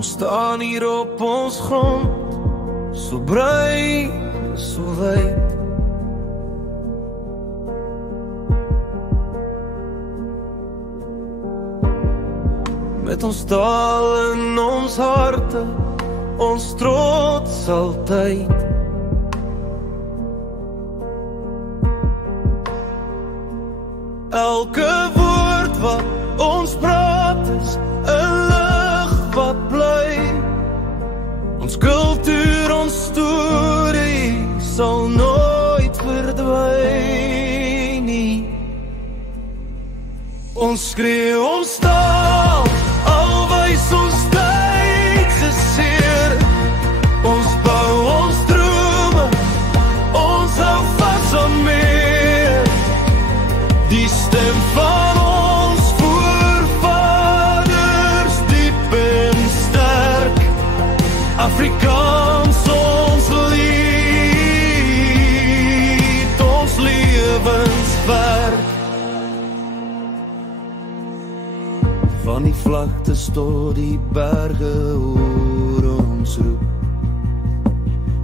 Ons staan hier op ons grond, so brei, so wyd. Met ons taal in ons harte, ons trots altyd. Elke woord wat ons praat is 'n lig wat bly. Ons kultuur, ons storie sal nooit verdwyn nie. Ons skreeu ons taal, al wys ons tyd geseer. Ons bou ons drome, ons hou vas aan meer. Die stem van ons voorvaders, diep en sterk. Afrikaans ons lied, ons lewenswerk. Van die vlaktes tot die berge oor ons roep.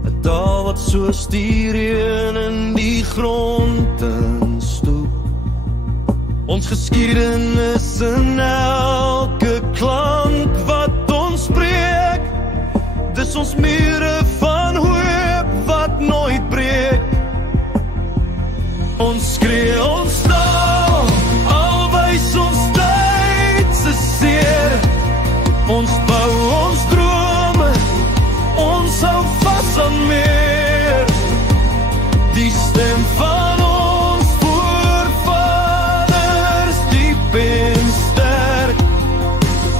'n taal wat soos die reën in die grond instoep. Ons geskiedenis in elke klank wat ons spreek. Dis ons mure van hoop wat nooit breek. Ons skree ons taal, al wys ons tyd se seer. Ons bou ons drome, ons hou vas aan meer. Die stem van ons voorvaders, diep en sterk.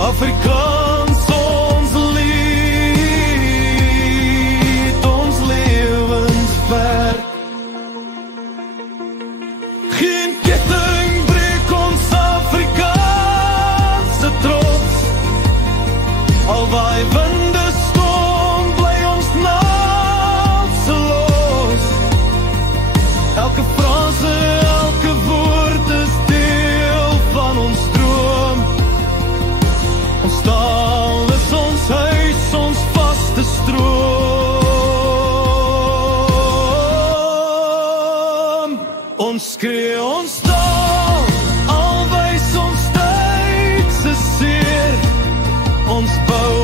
Afrikaans ons lied, ons lewenswerk. Geen ketting breek ons Afrikaanse trots. Al waai winde storm, bly ons naamseloos. Elke frase, elke woord is deel van ons droom. Ons taal is ons huis, ons vaste stroom. Ons skree ons taal, al wys ons tyd se seer. Ons bou